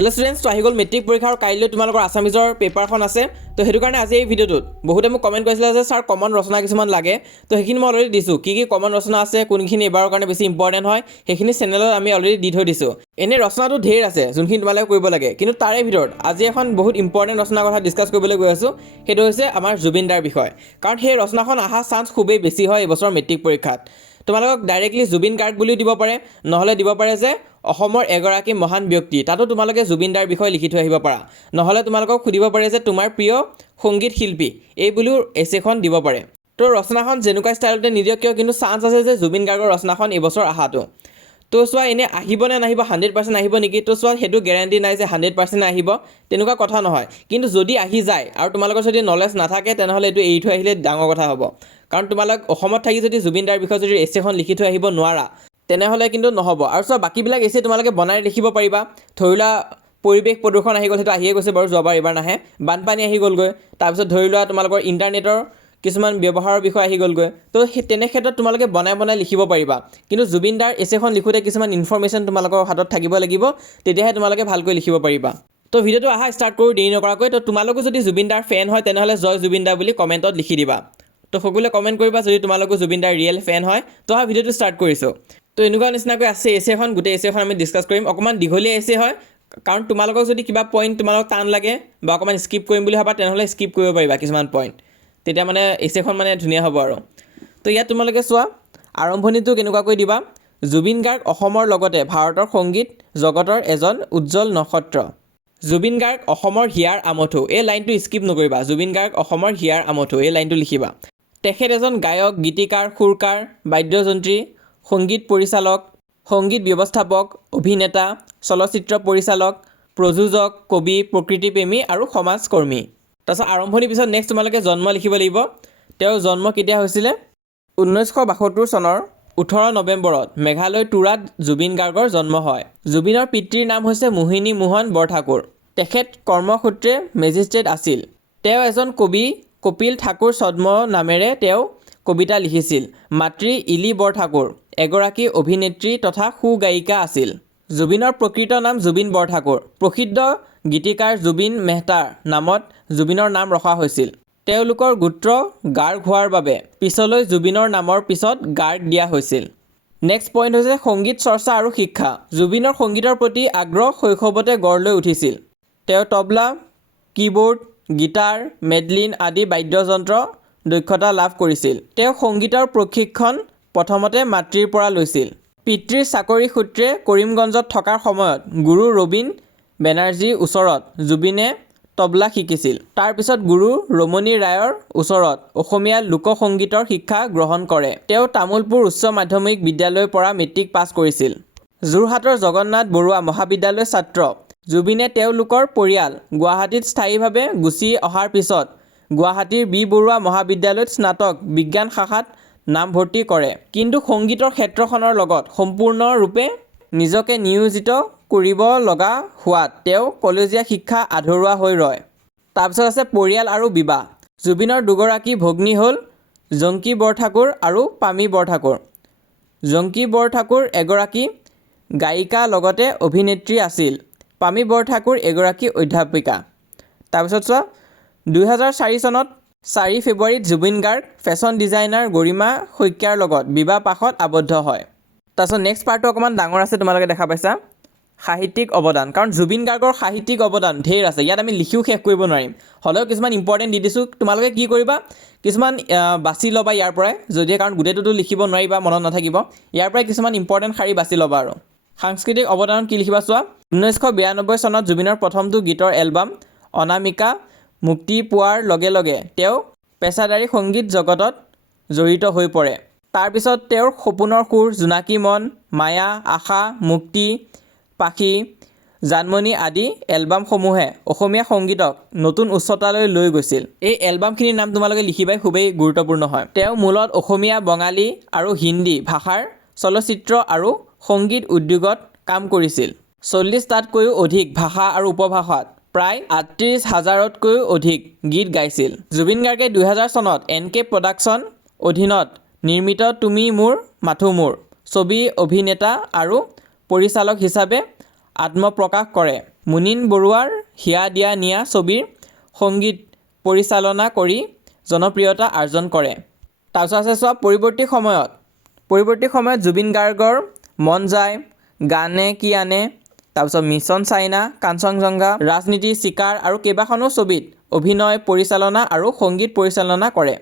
Hello students, तो आহি গ'ল matric পৰীক্ষাৰ কাইলৈ তোমালোকৰ আসামিজৰ পেপাৰখন আছে। তো সেইটো কাৰণে আজি এই ভিডিঅ'টোত বহুতে মোক কমেণ্ট কৰিছিল যে স্যাৰ কমন ৰচনা কিছুমান লাগে। তো সেইখিনি মই অলৰেডি দিছোঁ, কি কমন ৰচনা আছে, কোনখিনি এবাৰৰ কাৰণে বেছি ইম্পৰ্টেণ্ট হয়, সেইখিনি চেনেলত আমি অলৰেডি দি থৈ দিছোঁ। এনে ৰচনাটো ঢেৰ আছে যোনখিনি তোমালোকে কৰিব লাগে, কিন্তু তাৰে ভিতৰত আজি এখন বহুত ইম্পৰ্টেণ্ট ৰচনাৰ কথা ডিছকাছ কৰিবলৈ গৈ আছোঁ। সেইটো হৈছে আমাৰ জুবিন দাৰ বিষয়, কাৰণ সেই ৰচনাখন অহা চান্স খুবেই বেছি হয় এইবছৰ মেট্ৰিক পৰীক্ষাত। তোমালোকক ডাইৰেক্টলি জুবিন গাৰ্গ বুলিও দিব পাৰে, নহ'লে দিব পাৰে যে অসমৰ এগৰাকী মহান ব্যক্তি, তাতো তোমালোকে জুবিন দাৰ বিষয়ে লিখি থৈ আহিব পাৰা। নহ'লে তোমালোকক সুধিব পাৰে যে তোমাৰ প্ৰিয় সংগীত শিল্পী, এই বুলিও এছেখন দিব পাৰে। তো ৰচনাখন যেনেকুৱা ষ্টাইলতে নিদিয়ক কিয়, কিন্তু চান্স আছে যে জুবিন গাৰ্গৰ ৰচনাখন এইবছৰ অহাটো। তো চোৱা, এনেই আহিব নে নাহিব, 100% আহিব নেকি? তো চোৱা, সেইটো গেৰাণ্টি নাই যে 100% আহিব, তেনেকুৱা কথা নহয়। কিন্তু যদি আহি যায় আৰু তোমালোকৰ যদি নলেজ নাথাকে, তেনেহ'লে এইটো এৰি থৈ আহিলে ডাঙৰ কথা হ'ব। কাৰণ তোমালোক অসমত থাকি যদি জুবিন দাৰ বিষয়ে যদি এছেখন লিখি থৈ আহিব নোৱাৰা, তেনেহ'লে কিন্তু নহ'ব। আৰু চোৱা, বাকীবিলাক এছে তোমালোকে বনাই লিখিব পাৰিবা। ধৰি লোৱা পৰিৱেশ প্ৰদূষণ আহি গ'ল, সেইটো আহিয়ে গৈছে বাৰু, যোৱাবাৰ এইবাৰ নাহে। বানপানী আহি গ'লগৈ, তাৰপিছত ধৰি লোৱা তোমালোকৰ ইণ্টাৰনেটৰ কিছুমান ব্যৱহাৰৰ বিষয় আহি গ'লগৈ। তো সেই তেনে ক্ষেত্ৰত তোমালোকে বনাই লিখিব পাৰিবা। কিন্তু জুবিন দাৰ এছেখন লিখোঁতে কিছুমান ইনফৰমেশ্যন তোমালোকৰ হাতত থাকিব লাগিব, তেতিয়াহে তোমালোকে ভালকৈ লিখিব পাৰিবা। তো ভিডিঅ'টো অহা ষ্টাৰ্ট কৰোঁ দেৰি নকৰাকৈ। তো তোমালোকো যদি জুবিন দাৰ ফেন হয়, তেনেহ'লে জয় জুবিন দা বুলি কমেণ্টত লিখি দিবা। তো সকলোৱে কমেণ্ট কৰিবা যদি তোমালোকো জুবিন দাৰ ৰিয়েল ফেন হয়। তো অহা ভিডিঅ'টো ষ্টাৰ্ট কৰিছোঁ। তো এনেকুৱা নিচিনাকৈ আছে এছেখন, গোটেই এছেখন আমি ডিছকাছ কৰিম। অকণমান দীঘলীয়া এছে হয়, কাৰণ তোমালোকক যদি কিবা পইণ্ট তোমালোকক টান লাগে বা অকণমান স্কিপ কৰিম বুলি ভাবা, তেনেহ'লে স্কিপ কৰিব পাৰিবা কিছুমান পইণ্ট। তেতিয়া মানে এছেখন মানে ধুনীয়া হ'ব আৰু। তো ইয়াত তোমালোকে চোৱা, আৰম্ভণিটো কেনেকুৱাকৈ দিবা: জুবিন গাৰ্গ অসমৰ লগতে ভাৰতৰ সংগীত জগতৰ এজন উজ্জ্বল নক্ষত্ৰ। জুবিন গাৰ্গ অসমৰ হিয়াৰ আমঠু, এই লাইনটো স্কিপ নকৰিবা। জুবিন গাৰ্গ অসমৰ হিয়াৰ আমঠু, এই লাইনটো লিখিবা। তেখেত এজন গায়ক, গীতিকাৰ, সুৰকাৰ, বাদ্যযন্ত্ৰী, সংগীত পৰিচালক, সংগীত ব্যৱস্থাপক, অভিনেতা, চলচ্চিত্ৰ পৰিচালক, প্ৰযোজক, কবি, প্ৰকৃতিপ্ৰেমী আৰু সমাজকৰ্মী। তাৰপিছত আৰম্ভণিৰ পিছত নেক্সট তোমালোকে জন্ম লিখিব লাগিব। তেওঁৰ জন্ম কেতিয়া হৈছিলে? 1972 চনৰ 18 নৱেম্বৰত মেঘালয় টুৰাত জুবিন গাৰ্গৰ জন্ম হয়। জুবিনৰ পিতৃৰ নাম হৈছে মোহিনী মোহন বৰঠাকুৰ। তেখেত কৰ্মসূত্ৰে মেজিষ্ট্ৰেট আছিল। তেওঁ এজন কবি, কপিল ঠাকুৰ ছদ্ম নামেৰে তেওঁ কবিতা লিখিছিল। মাতৃ ইলি বৰঠাকুৰ এগৰাকী অভিনেত্ৰী তথা সুগায়িকা আছিল। জুবিনৰ প্ৰকৃত নাম জুবিন বৰঠাকুৰ। প্ৰসিদ্ধ গীতিকাৰ জুবিন মেহতাৰ নামত জুবিনৰ নাম ৰখা হৈছিল। তেওঁলোকৰ গোত্ৰ গাৰ্গ হোৱাৰ বাবে পিছলৈ জুবিনৰ নামৰ পিছত গাৰ্গ দিয়া হৈছিল। নেক্সট পইণ্ট হৈছে সংগীত চৰ্চা আৰু শিক্ষা। জুবিনৰ সংগীতৰ প্ৰতি আগ্ৰহ শৈশৱতে গঢ় লৈ উঠিছিল। তেওঁ তবলা, কীবোৰ্ড, গীটাৰ, মেডলিন আদি বাদ্যযন্ত্ৰ দক্ষতা লাভ কৰিছিল। তেওঁ সংগীতৰ প্ৰশিক্ষণ প্ৰথমতে মাতৃৰ পৰা লৈছিল। পিতৃৰ চাকৰি সূত্ৰে কৰিমগঞ্জত থকাৰ সময়ত গুৰু ৰবীন বেনাৰ্জীৰ ওচৰত জুবিনে তবলা শিকিছিল। তাৰপিছত গুৰু ৰমণী ৰায়ৰ ওচৰত অসমীয়া লোকসংগীতৰ শিক্ষা গ্ৰহণ কৰে। তেওঁ তামুলপুৰ উচ্চ মাধ্যমিক বিদ্যালয়ৰ পৰা মেট্ৰিক পাছ কৰিছিল। যোৰহাটৰ জগন্নাথ বৰুৱা মহাবিদ্যালয়ৰ ছাত্ৰ। জুবিনে তেওঁলোকৰ পৰিয়াল গুৱাহাটীত স্থায়ীভাৱে গুচি অহাৰ পিছত গুৱাহাটীৰ বি বৰুৱা মহাবিদ্যালয়ত স্নাতক বিজ্ঞান শাখাত নামভৰ্তি কৰে। কিন্তু সংগীতৰ ক্ষেত্ৰখনৰ লগত সম্পূৰ্ণৰূপে নিজকে নিয়োজিত কৰিব লগা হোৱাত তেওঁ কলেজীয়া শিক্ষা আধৰুৱা হৈ ৰয়। তাৰপিছত আছে পৰিয়াল আৰু বিবাহ। জুবিনৰ দুগৰাকী ভগ্নী হ'ল জংকী বৰঠাকুৰ আৰু পামী বৰঠাকুৰ। জংকী বৰঠাকুৰ এগৰাকী গায়িকা লগতে অভিনেত্ৰী আছিল। পামী বৰঠাকুৰ এগৰাকী অধ্যাপিকা। তাৰপিছত চোৱা, 2004 চনত 4 ফেব্ৰুৱাৰীত জুবিন গাৰ্গ ফেশ্বন ডিজাইনাৰ গৰিমা শইকীয়াৰ লগত বিবাহ পাশত আবদ্ধ হয়। তাৰপিছত নেক্সট পাৰ্টটো অকণমান ডাঙৰ আছে, তোমালোকে দেখা পাইছা। সাহিত্যিক অৱদান, কাৰণ জুবিন গাৰ্গৰ সাহিত্যিক অৱদান ঢেৰ আছে, ইয়াত আমি লিখিও শেষ কৰিব নোৱাৰিম। হ'লেও কিছুমান ইম্পৰ্টেণ্ট দি দিছোঁ, তোমালোকে কি কৰিবা, কিছুমান বাছি ল'বা ইয়াৰ পৰাই, যদিহে, কাৰণ গোটেইটোতো লিখিব নোৱাৰিবা, মনত নাথাকিব। ইয়াৰ পৰাই কিছুমান ইম্পৰ্টেণ্ট শাৰী বাছি ল'বা। আৰু সাংস্কৃতিক অৱদানত কি লিখিবা চোৱা: 1992 চনত জুবিনৰ প্ৰথমটো গীতৰ এলবাম অনামিকা মুক্তি পোৱাৰ লগে লগে তেওঁ পেছাদাৰী সংগীত জগতত জড়িত হৈ পৰে। তাৰপিছত তেওঁৰ সপোনৰ সুৰ, জোনাকী মন, মায়া, আশা, মুক্তি, পাখি, জানমণি আদি এলবামসমূহে অসমীয়া সংগীতক নতুন উচ্চতালৈ লৈ গৈছিল। এই এলবামখিনিৰ নাম তোমালোকে লিখিবাই, খুবেই গুৰুত্বপূৰ্ণ হয়। তেওঁ মূলত অসমীয়া, বঙালী আৰু হিন্দী ভাষাৰ চলচ্চিত্ৰ আৰু সংগীত উদ্যোগত কাম কৰিছিল। 40টাতকৈও অধিক ভাষা আৰু উপভাষাত প্ৰায় 38,000তকৈও অধিক গীত গাইছিল। জুবিন গাৰ্গে 2000 চনত NK প্ৰডাকশ্যন অধীনত নিৰ্মিত তুমি মোৰ মাথো মোৰ ছবি অভিনেতা আৰু পৰিচালক হিচাপে আত্মপ্ৰকাশ কৰে। মুনীন বৰুৱাৰ হিয়া দিয়া নিয়া ছবিৰ সংগীত পৰিচালনা কৰি জনপ্ৰিয়তা অৰ্জন কৰে। তাৰপিছত আছে চোৱা পৰৱৰ্তী সময়ত জুবিন গাৰ্গৰ মন যায়, গানে কি আনে, তাৰপিছত মিছন চাইনা, কাঞ্চনজংঘা, ৰাজনীতি, চিকাৰ আৰু কেইবাখনো ছবিত অভিনয়, পৰিচালনা আৰু সংগীত পৰিচালনা কৰে।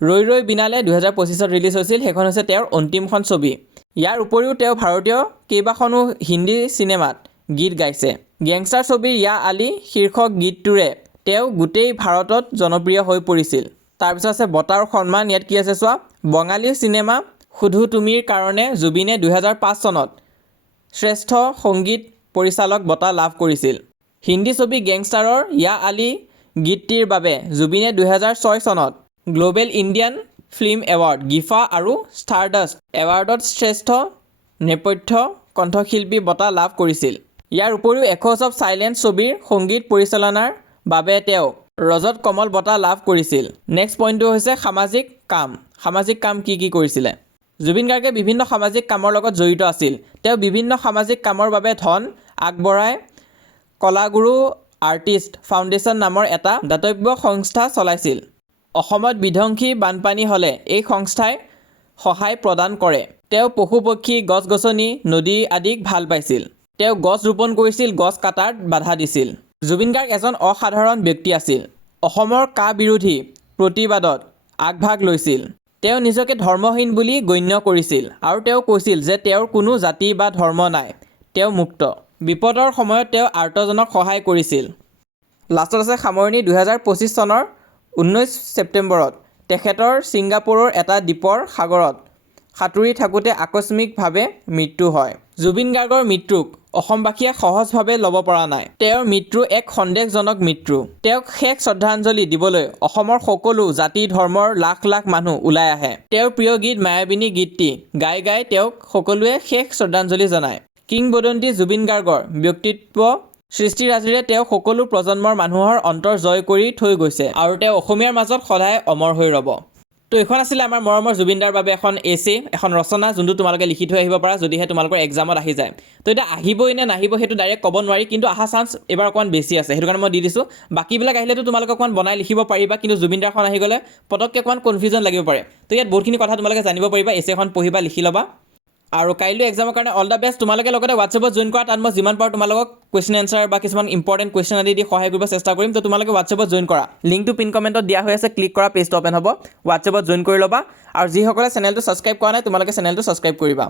ৰৈ ৰৈ বিনালে 2025ত ৰিলিজ হৈছিল, সেইখন হৈছে তেওঁৰ অন্তিমখন ছবি। ইয়াৰ উপৰিও তেওঁ ভাৰতীয় কেইবাখনো হিন্দী চিনেমাত গীত গাইছে। গেংষ্টাৰ ছবিৰ য়া আলি শীৰ্ষক গীতটোৰে তেওঁ গোটেই ভাৰতত জনপ্ৰিয় হৈ পৰিছিল। তাৰপিছত আছে বঁটা আৰু সন্মান, ইয়াত কি আছে চোৱা, বঙালী চিনেমা শুধু তুমিৰ কাৰণে জুবিনে 2005 চনত শ্ৰেষ্ঠ সংগীত পৰিচালক বঁটা লাভ কৰিছিল। হিন্দী ছবি গেংষ্টাৰৰ য়া আলি গীতটিৰ বাবে জুবিনে 2006 চনত গ্ল'বেল ইণ্ডিয়ান ফিল্ম এৱাৰ্ড, গিফা আৰু ষ্টাৰডাষ্ট এৱাৰ্ডত শ্ৰেষ্ঠ নেপথ্য কণ্ঠশিল্পী বঁটা লাভ কৰিছিল। ইয়াৰ উপৰিও এখোজ অৱ চাইলেন্স ছবিৰ সংগীত পৰিচালনাৰ বাবে তেওঁ ৰজত কমল বঁটা লাভ কৰিছিল। নেক্সট পইণ্টটো হৈছে সামাজিক কাম। সামাজিক কাম কি কৰিছিলে? জুবিন গাৰ্গে বিভিন্ন সামাজিক কামৰ লগত জড়িত আছিল। তেওঁ বিভিন্ন সামাজিক কামৰ বাবে ধন আগবঢ়াই কলাগুৰু আৰ্টিষ্ট ফাউণ্ডেশ্যন নামৰ এটা দাতব্য সংস্থা চলাইছিল। অসমত বিধ্বংসী বানপানী হ'লে এই সংস্থাই সহায় প্ৰদান কৰে। তেওঁ পশু পক্ষী, গছ গছনি, নদী আদিক ভাল পাইছিল। তেওঁ গছ ৰোপণ কৰিছিল, গছ কাটাত বাধা দিছিল। জুবিন গাৰ্গ এজন অসাধাৰণ ব্যক্তি আছিল। অসমৰ কা বিৰোধী প্ৰতিবাদত আগভাগ লৈছিল। তেওঁ নিজকে ধৰ্মহীন বুলি গণ্য কৰিছিল আৰু তেওঁ কৈছিল যে তেওঁৰ কোনো জাতি বা ধৰ্ম নাই, তেওঁ মুক্ত। বিপদৰ সময়ত তেওঁ আৰ্তজনক সহায় কৰিছিল। লাষ্টত আছে সামৰণি। 2025 চনৰ 19 ছেপ্টেম্বৰত তেখেতৰ ছিংগাপুৰৰ এটা দ্বীপৰ সাগৰত সাঁতুৰি থাকোঁতে আকস্মিকভাৱে মৃত্যু হয়। জুবিন গাৰ্গৰ মৃত্যুক অসমবাসীয়ে সহজভাৱে ল'ব পৰা নাই। তেওঁৰ মৃত্যু এক সন্দেহজনক মৃত্যু। তেওঁক শেষ শ্ৰদ্ধাঞ্জলি দিবলৈ অসমৰ সকলো জাতি ধৰ্মৰ লাখ লাখ মানুহ ওলাই আহে। তেওঁৰ প্ৰিয় গীত মায়াবিনী গীতটি গাই গাই তেওঁক সকলোৱে শেষ শ্ৰদ্ধাঞ্জলি জনায়। কিংবদন্তি জুবিন গাৰ্গৰ ব্যক্তিত্ব সৃষ্টিৰাজিৰে তেওঁ সকলো প্ৰজন্মৰ মানুহৰ অন্তৰ জয় কৰি থৈ গৈছে আৰু তেওঁ অসমীয়াৰ মাজত সদায় অমৰ হৈ ৰ'ব। তো এইখন আছিলে আমাৰ মৰমৰ জুবিনদাৰ বাবে এখন এছে, এখন ৰচনা, যোনটো তোমালোকে লিখি থৈ আহিব পাৰা যদিহে তোমালোকৰ এক্সামত আহি যায়। তো এতিয়া আহিবই নে নাহিব সেইটো ডাইৰেক্ট ক'ব নোৱাৰি, কিন্তু অহা চান্স এইবাৰ অকণমান বেছি আছে, সেইটো কাৰণে মই দি দিছোঁ। বাকীবিলাক আহিলেতো তোমালোকে অকণমান বনাই লিখিব পাৰিবা, কিন্তু জুবিনদাৰখন আহি গ'লে পটককৈ অকণমান কনফিউজন লাগিব পাৰে। তো ইয়াত বহুতখিনি কথা তোমালোকে জানিব পাৰিবা, এছেখন পঢ়িবা, লিখি ল'বা। আৰু কাইলৈ এক্সামৰ কাৰণে অল দ্য বেষ্ট। তোমালোকে লগতে হোৱাটছএপত জইন কৰা, তাত মই যিমান পাৰোঁ তোমালোকক কুৱেশ্যন এনচাৰ বা কিছুমান ইম্পৰ্টেণ্ট কুৱেশ্যন আদি দি সহায় কৰিব চেষ্টা কৰিম। তো তোমালোকে হোৱাটছএপত জইন কৰা, লিংকটো পিন কমেণ্টত দিয়া হৈ আছে, ক্লিক কৰা, পেজটো অ'পেন হ'ব, হোৱাটছএপত জইন কৰি ল'বা। আৰু যিসকলে চেনেলটো ছাবস্ক্ৰাইব কৰা নাই তোমালোকে চেনেলটো ছাবস্ক্ৰাইব কৰিবা।